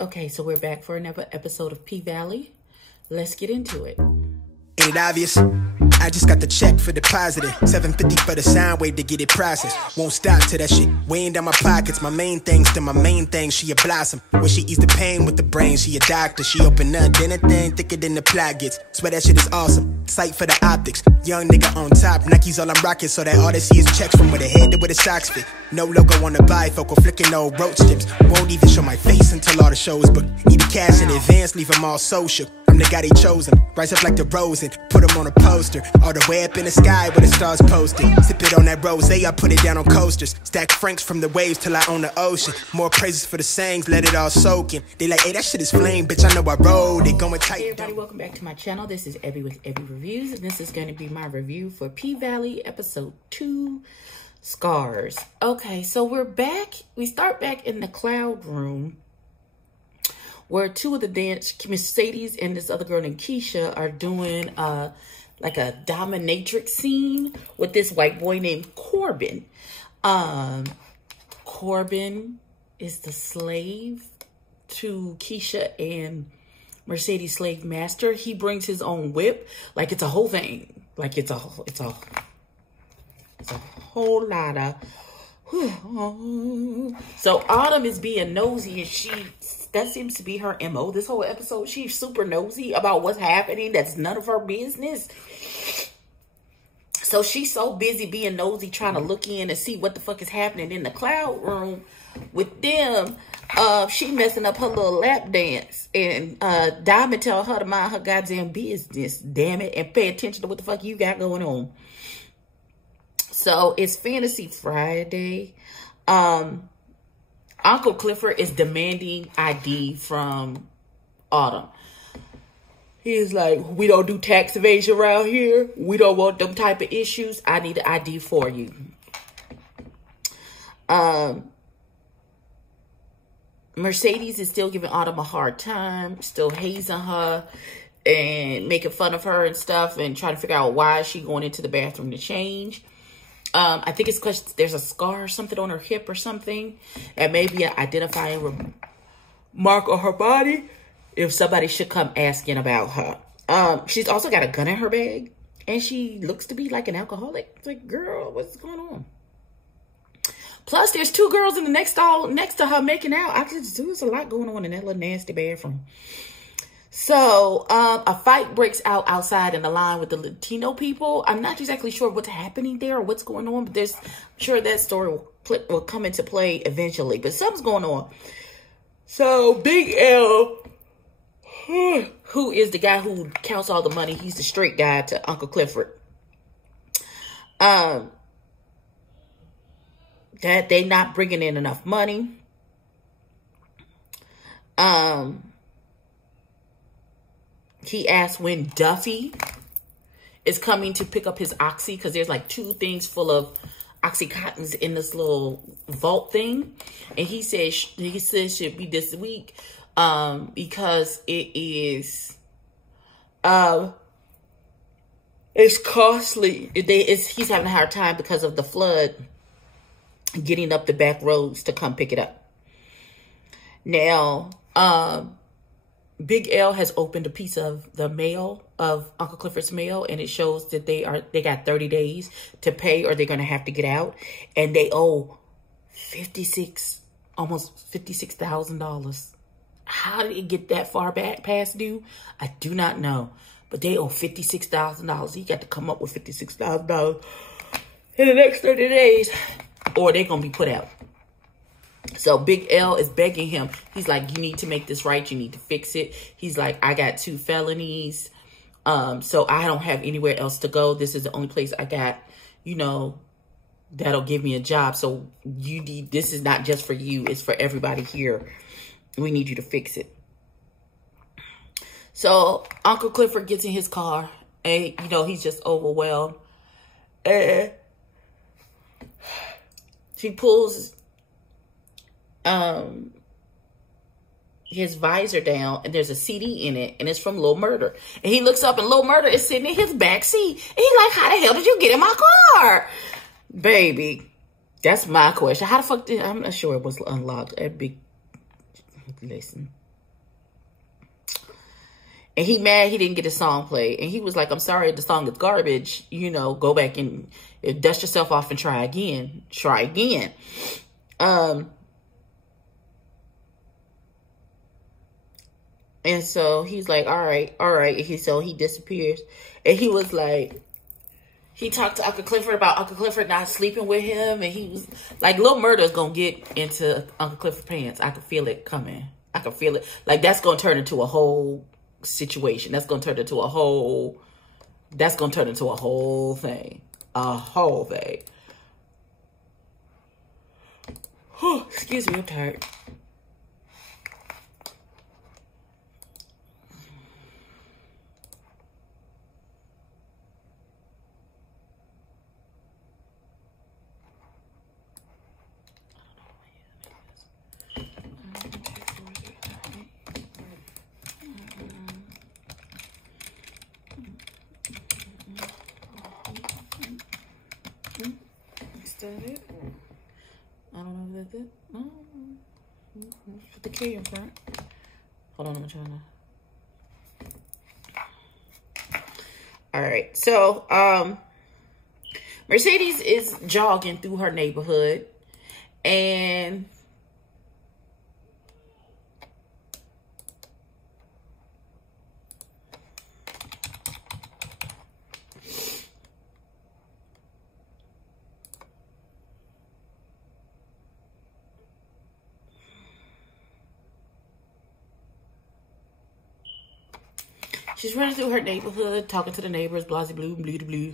Okay, so we're back for another episode of P-Valley. Let's get into it. Ain't it obvious? I just got the check for depositing. $750 for the sound wave to get it processed. Won't stop till that shit weighing down my pockets. My main things to my main thing. She a blossom. When she eats the pain with the brain, she a doctor. She open up anything thicker than the plot gets. Swear that shit is awesome. Sight for the optics. Young nigga on top. Nike's all I'm rocking, so that all they see is checks from where the head to where the socks fit. No logo on the bifocal, flicking no roach tips. Won't even show my face until all the shows booked. Need the cash in advance, leave them all social. I'm the guy they chosen. Rise up like the rose and put them on a poster. All the way up in the sky where the stars posted. Sip it on that rose, I put it down on coasters. Stack francs from the waves till I own the ocean. More praises for the sayings, let it all soak in. They like, hey, that shit is flame, bitch, I know I rode it. Going tight. Hey everybody, welcome back to my channel. This is EBBIE with EBBIE Reviews, and this is going to be my review for P-Valley episode 2, Scars. Okay, so we're back. We start back in the cloud room, where two of the dance, Mercedes and this other girl named Keisha, are doing like a dominatrix scene with this white boy named Corbin. Corbin is the slave to Keisha and Mercedes' slave master. He brings his own whip. Like, it's a whole thing. Like, it's a whole lot of... So Autumn is being nosy, and that seems to be her MO this whole episode. She's super nosy about what's happening. That's none of her business. So she's so busy being nosy, trying to look in and see what the fuck is happening in the cloud room with them. She messing up her little lap dance, and Diamond tell her to mind her goddamn business, damn it, and pay attention to what the fuck you got going on. So it's Fantasy Friday. Uncle Clifford is demanding ID from Autumn. He's like, we don't do tax evasion around here. We don't want them type of issues. I need an ID for you. Mercedes is still giving Autumn a hard time, still hazing her and making fun of her and stuff, and trying to figure out why is she going into the bathroom to change. I think it's because there's a scar or something on her hip or something. That may be an identifying mark on her body if somebody should come asking about her. She's also got a gun in her bag, and she looks to be like an alcoholic. It's like, girl, what's going on? Plus, there's two girls in the next stall next to her making out. There's a lot going on in that little nasty bathroom. So, a fight breaks out outside in the line with the Latino people. I'm not exactly sure what's happening there or what's going on, but I'm sure that story will come into play eventually. But something's going on. So, Big L, who is the guy who counts all the money, he's the straight guy to Uncle Clifford. That they not bringing in enough money. He asked when Duffy is coming to pick up his Oxy, because there's like 2 things full of Oxycontins in this little vault thing. And he says it should be this week because it is it's costly. He's having a hard time because of the flood getting up the back roads to come pick it up. Now, Big L has opened a piece of the mail, of Uncle Clifford's mail, and it shows that they got 30 days to pay or they're going to have to get out. And they owe almost $56,000. How did it get that far back past due? I do not know. But they owe $56,000. He got to come up with $56,000 in the next 30 days, or they're going to be put out. So Big L is begging him. He's like, you need to make this right. You need to fix it. He's like, I got 2 felonies. So I don't have anywhere else to go. This is the only place I got, you know, that'll give me a job. So this is not just for you. It's for everybody here. We need you to fix it. So Uncle Clifford gets in his car and, you know, he's just overwhelmed. And he pulls his visor down, and there's a CD in it, and it's from Lil Murder. And he looks up, and Lil Murder is sitting in his back seat. And he's like, how the hell did you get in my car? Baby, that's my question. How the fuck I'm not sure it was unlocked. Listen, And he mad he didn't get his song played. And he was like, I'm sorry, the song is garbage. You know, go back and dust yourself off and try again. Try again. And so he's like, all right. So he disappears. And he was like, he talked to Uncle Clifford about Uncle Clifford not sleeping with him. And he was like, Lil Murda's going to get into Uncle Clifford's pants. I can feel it coming. I can feel it. Like, that's going to turn into a whole situation. That's going to turn into a whole thing. A whole thing. Excuse me, I'm tired. It? I don't know if that's it. Oh, put the K in front. Hold on, I'm trying to. All right, so Mercedes is jogging through her neighborhood, and she's running through her neighborhood, talking to the neighbors, blah, blah, blah, blah, blah.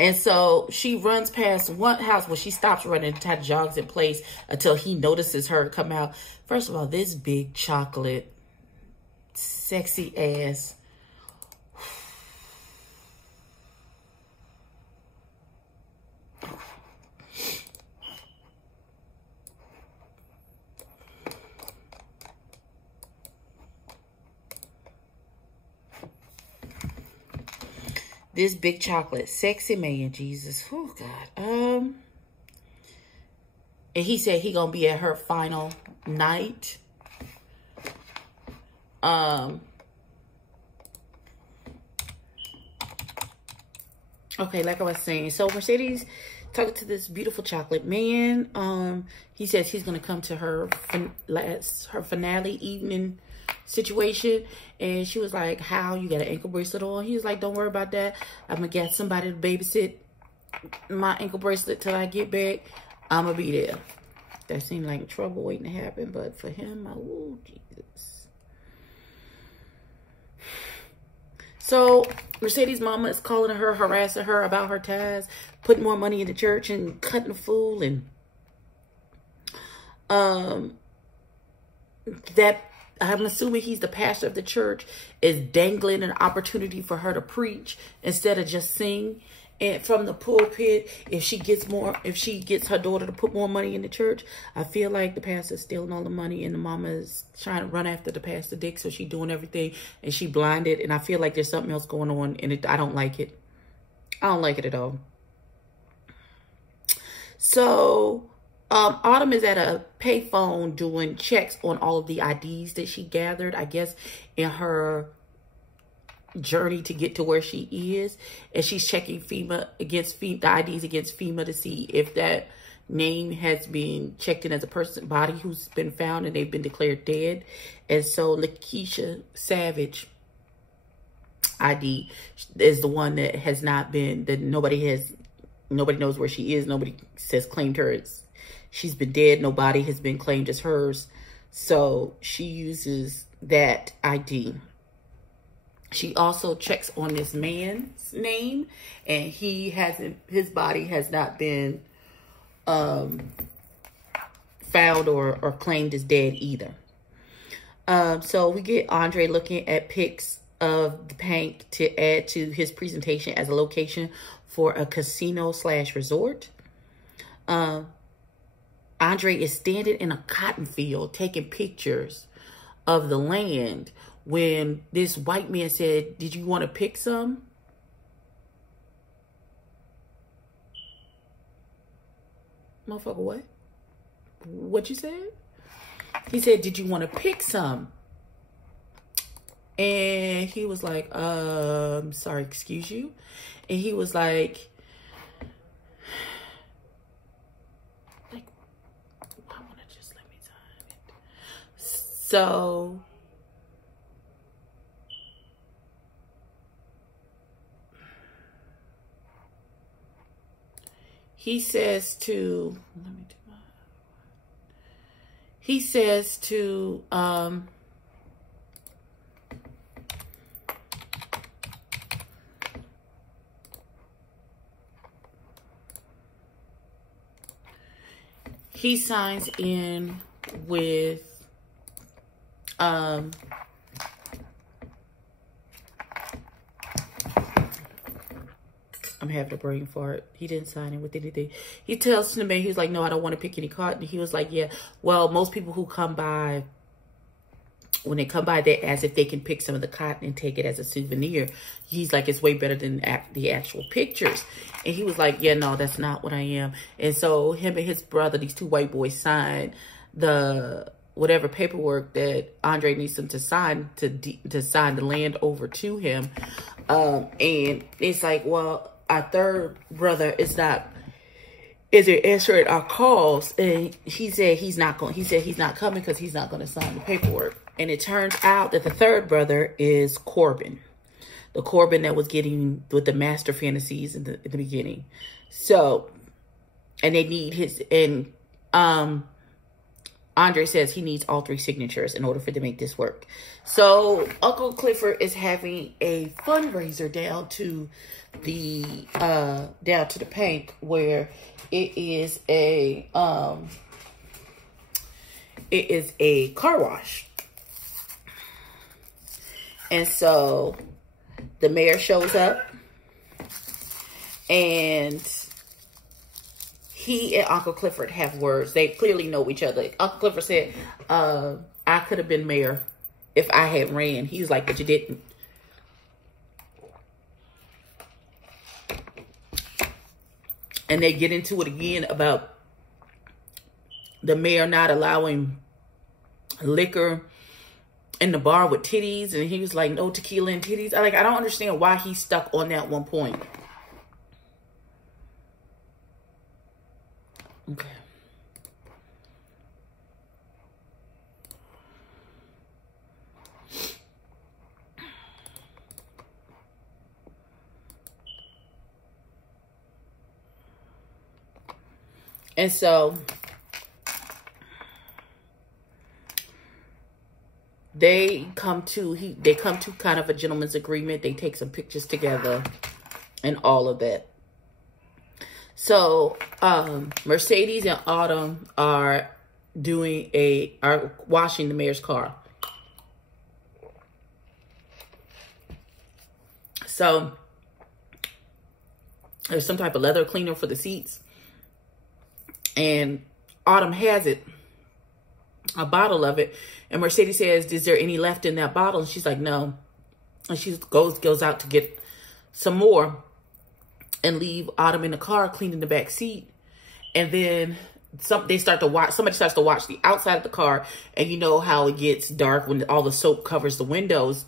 And so she runs past one house where she stops running and jogs in place until he notices her come out. First of all, this big chocolate, sexy ass. This big chocolate, sexy man, Jesus. Oh, God. And he said he gonna be at her final night. Okay, like I was saying. So Mercedes talking to this beautiful chocolate man. He says he's gonna come to her finale evening situation, and she was like, how, you got an ankle bracelet on? He was like, don't worry about that, I'm gonna get somebody to babysit my ankle bracelet till I get back. I'm gonna be there. That seemed like trouble waiting to happen, but for him, oh Jesus. So Mercedes' mama is calling her, harassing her about her ties, putting more money in the church and cutting the fool, and that I'm assuming he's the pastor of the church, is dangling an opportunity for her to preach instead of just sing. And from the pulpit, if she gets her daughter to put more money in the church, I feel like the pastor's stealing all the money and the mama is trying to run after the pastor dick. So she's doing everything and she blinded. And I feel like there's something else going on, and I don't like it. I don't like it at all. So Autumn is at a payphone doing checks on all of the IDs that she gathered, I guess, in her journey to get to where she is. And she's checking the IDs against FEMA to see if that name has been checked in as a person body who's been found and they've been declared dead. And so Lakeisha Savage ID is the one that has not been, that nobody knows where she is. Nobody says claimed her. She's been dead. Nobody has been claimed as hers. So she uses that ID. She also checks on this man's name, and his body has not been found or claimed as dead either. So we get Andre looking at pics of the Pank to add to his presentation as a location for a casino/resort. Andre is standing in a cotton field taking pictures of the land when this white man said, did you want to pick some? Motherfucker, what? What you said? He said, did you want to pick some? And he was like, sorry, excuse you. And he was like, why won't it just let me sign it? So he says to, he says to, he signs in with, I'm having a brain fart. He didn't sign in with anything. He tells the man, he's like, no, I don't want to pick any cotton. He was like, yeah, well, most people who come by, when they come by, they ask if they can pick some of the cotton and take it as a souvenir. He's like, it's way better than the actual pictures. And he was like, yeah, no, that's not what I am. And so him and his brother, these two white boys, signed the whatever paperwork that Andre needs them to sign to sign the land over to him. And it's like, well, our third brother isn't answering our calls. And he said he's not coming because he's not going to sign the paperwork. And it turns out that the third brother is Corbin. The Corbin that was getting with the master fantasies in the beginning. So, and they need his, and Andre says he needs all three signatures in order for to make this work. So Uncle Clifford is having a fundraiser down to the bank where it is a car wash. And so the mayor shows up, and he and Uncle Clifford have words. They clearly know each other. Uncle Clifford said, I could have been mayor if I had ran. He was like, but you didn't. And they get into it again about the mayor not allowing liquor in the bar with titties. And he was like, no tequila and titties. I don't understand why he's stuck on that one point. Okay. And so they come to kind of a gentleman's agreement. They take some pictures together and all of that. So Mercedes and Autumn are washing the mayor's car. So there's some type of leather cleaner for the seats. And Autumn has it, a bottle of it. And Mercedes says, is there any left in that bottle? And she's like, no. And she goes out to get some more and leave Autumn in the car cleaning the back seat. And then somebody starts to watch the outside of the car. And you know how it gets dark when all the soap covers the windows.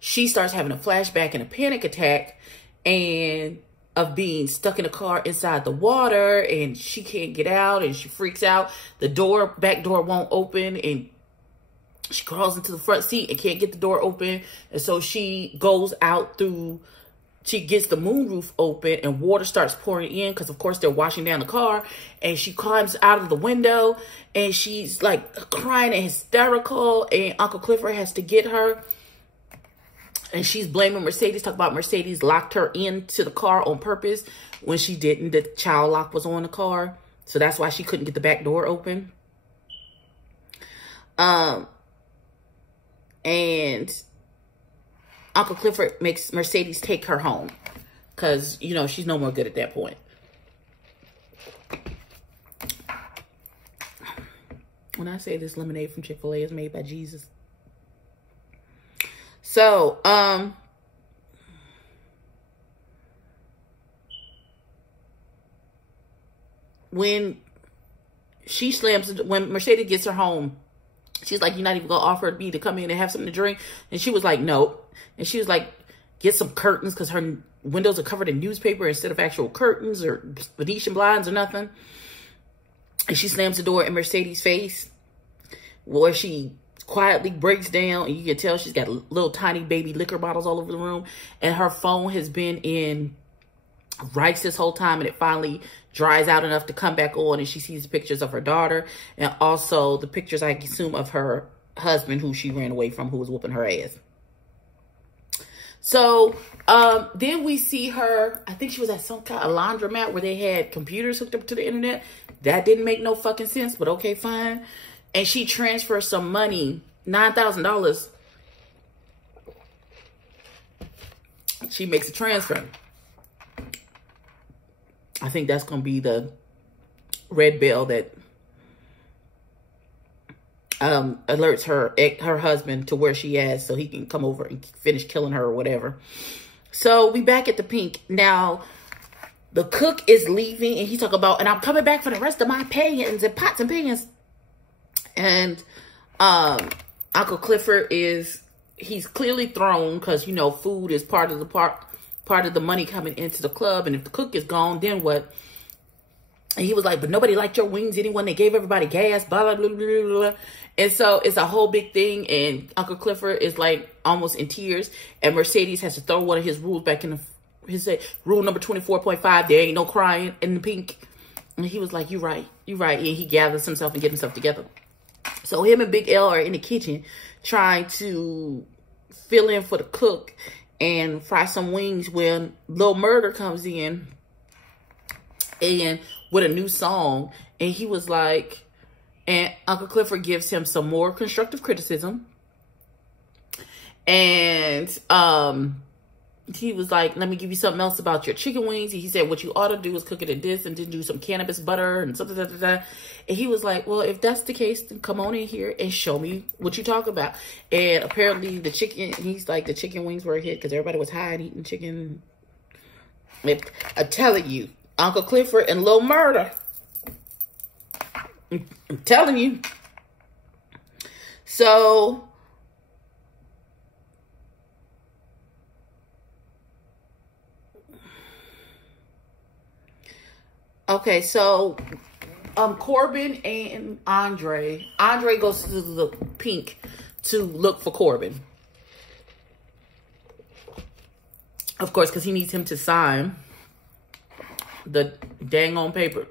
She starts having a flashback and a panic attack and of being stuck in a car inside the water, and she can't get out, and she freaks out. The back door won't open, and she crawls into the front seat and can't get the door open. And so she goes out she gets the moonroof open, and water starts pouring in because, of course, they're washing down the car. And she climbs out of the window, and she's like crying and hysterical, and Uncle Clifford has to get her. And she's blaming Mercedes, talking about Mercedes locked her into the car on purpose when she didn't. The child lock was on the car. So that's why she couldn't get the back door open. And Uncle Clifford makes Mercedes take her home. Because, you know, she's no more good at that point. When I say this lemonade from Chick-fil-A is made by Jesus. So, when Mercedes gets her home, She's like, you're not even gonna offer me to come in and have something to drink? And she was like, nope. And she was like, get some curtains, because her windows are covered in newspaper instead of actual curtains or Venetian blinds or nothing. And she slams the door in Mercedes' face, where she quietly breaks down, and you can tell she's got little tiny baby liquor bottles all over the room. And her phone has been in rights this whole time, and it finally dries out enough to come back on, and she sees pictures of her daughter and also the pictures, I assume, of her husband, who she ran away from, who was whooping her ass. So then we see her, I think she was at some kind of laundromat where they had computers hooked up to the internet. That didn't make no fucking sense, but okay, fine. And she transfers some money, $9,000. She makes a transfer. I think that's going to be the red bell that alerts her husband to where she is, so he can come over and finish killing her or whatever. So we back at the Pink. Now, the cook is leaving, and he's talking about, and I'm coming back for the rest of my pans and pots and pans. And Uncle Clifford he's clearly thrown, because, you know, food is part of the money coming into the club. And if the cook is gone, then what? And he was like, but nobody liked your wings, anyone. They gave everybody gas, blah, blah, blah, blah, blah. And so it's a whole big thing. And Uncle Clifford is like almost in tears. And Mercedes has to throw one of his rules back in his rule number 24.5. There ain't no crying in the Pink. And he was like, you're right. You're right. And he gathers himself and gets himself together. So him and Big L are in the kitchen trying to fill in for the cook and fry some wings when Lil Murder comes in and with a new song. And he was like, and Uncle Clifford gives him some more constructive criticism. And he was like, let me give you something else about your chicken wings. And he said, what you ought to do is cook it in this and then do some cannabis butter and something. And he was like, well, if that's the case, then come on in here and show me what you talk about. And apparently the chicken, he's like, the chicken wings were a hit because everybody was high and eating chicken. I'm telling you, Uncle Clifford and Lil Murder. I'm telling you. So okay, so Corbin and Andre goes to the Pink to look for Corbin. Of course, because he needs him to sign the dang on paper.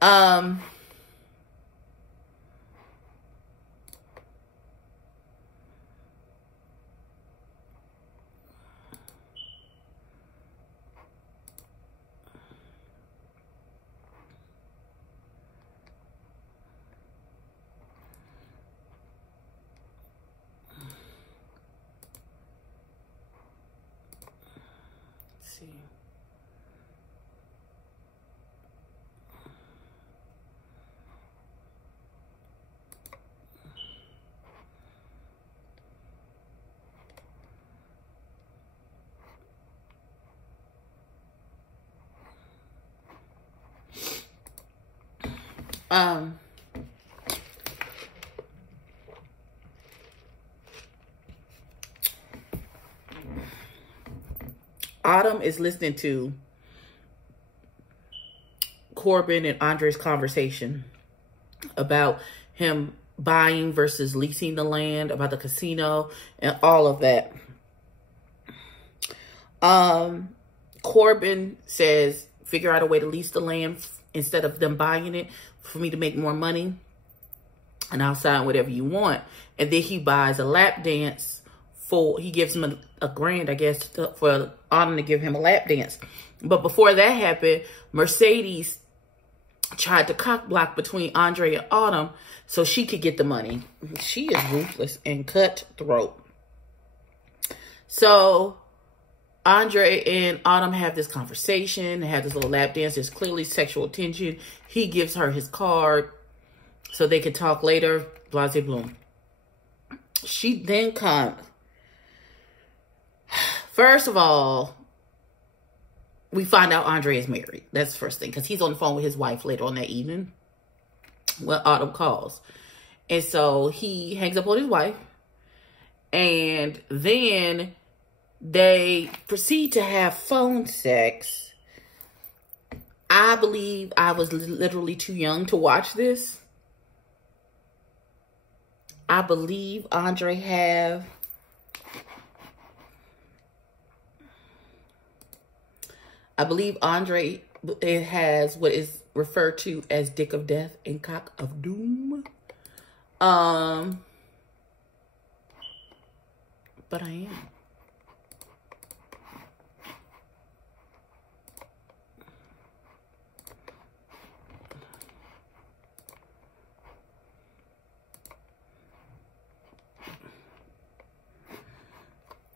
Let's see. Autumn is listening to Corbin and Andre's conversation about him buying versus leasing the land, about the casino and all of that. Corbin says, figure out a way to lease the land instead of them buying it for me to make more money, and I'll sign whatever you want. And then he buys a lap dance he gives him a grand, I guess, for Autumn to give him a lap dance. But before that happened, Mercedes tried to cock block between Andre and Autumn so she could get the money. She is ruthless and cutthroat. So Andre and Autumn have this conversation. They have this little lap dance. There's clearly sexual tension. He gives her his card so they can talk later. Blase bloom. She then comes. First of all, we find out Andre is married. That's the first thing, because he's on the phone with his wife later on that evening. when Autumn calls. And so he hangs up on his wife. And then they proceed to have phone sex. I believe I was literally too young to watch this. I believe Andre has what is referred to as dick of death and cock of doom. But I am.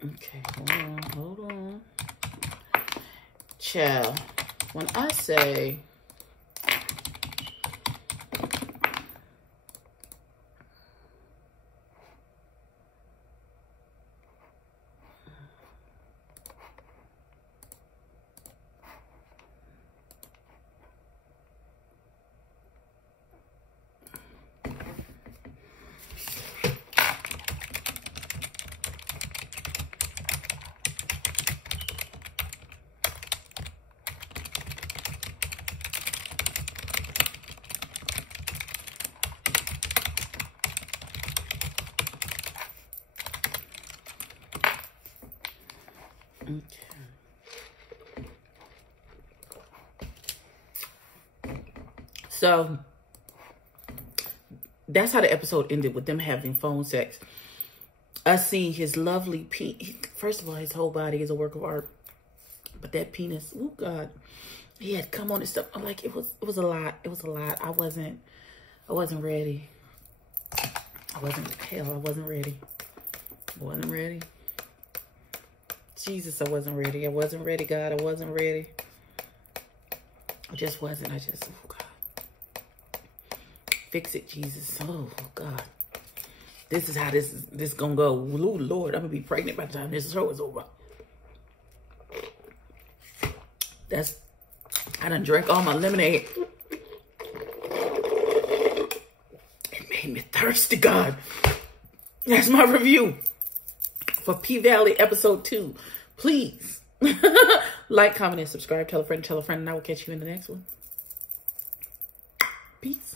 Okay, hold on. Child, when I say so that's how the episode ended, with them having phone sex. Us seeing his lovely penis. First of all, his whole body is a work of art. But that penis, oh God, he had come on and stuff. I'm like, it was a lot. It was a lot. I wasn't ready. I wasn't ready. I wasn't ready. Jesus, I wasn't ready. I wasn't ready, God. I wasn't ready. I just wasn't. Oh God. Fix it, Jesus. Oh God. This is how this is gonna go. Ooh, Lord, I'm gonna be pregnant by the time this show is over. I done drank all my lemonade. It made me thirsty, God. That's my review for Pvalley episode 2. Please like, comment, and subscribe. Tell a friend, and I will catch you in the next one. Peace.